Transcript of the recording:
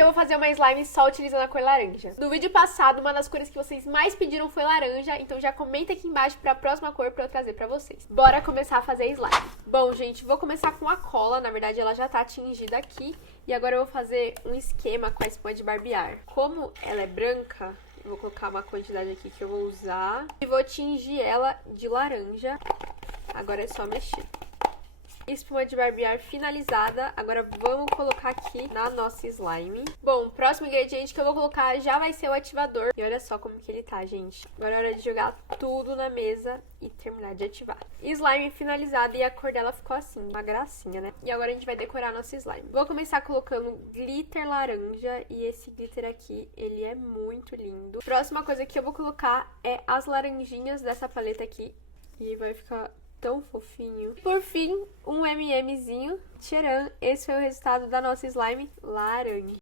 eu vou fazer uma slime só utilizando a cor laranja. No vídeo passado, uma das cores que vocês mais pediram foi laranja, então já comenta aqui embaixo pra próxima cor pra eu trazer pra vocês. Bora começar a fazer slime. Bom, gente, vou começar com a cola, na verdade ela já tá tingida aqui. E agora eu vou fazer um esquema com a espuma de barbear. Como ela é branca, eu vou colocar uma quantidade aqui que eu vou usar. E vou tingir ela de laranja. Agora é só mexer. Espuma de barbear finalizada. Agora vamos colocar aqui na nossa slime. Bom, o próximo ingrediente que eu vou colocar já vai ser o ativador. E olha só como que ele tá, gente. Agora é hora de jogar tudo na mesa e terminar de ativar. Slime finalizada e a cor dela ficou assim, uma gracinha, né? E agora a gente vai decorar nosso slime. Vou começar colocando glitter laranja e esse glitter aqui, ele é muito lindo. Próxima coisa que eu vou colocar é as laranjinhas dessa paleta aqui. E vai ficar tão fofinho. Por fim, um M&Mzinho. Tcharam! Esse foi o resultado da nossa slime laranja.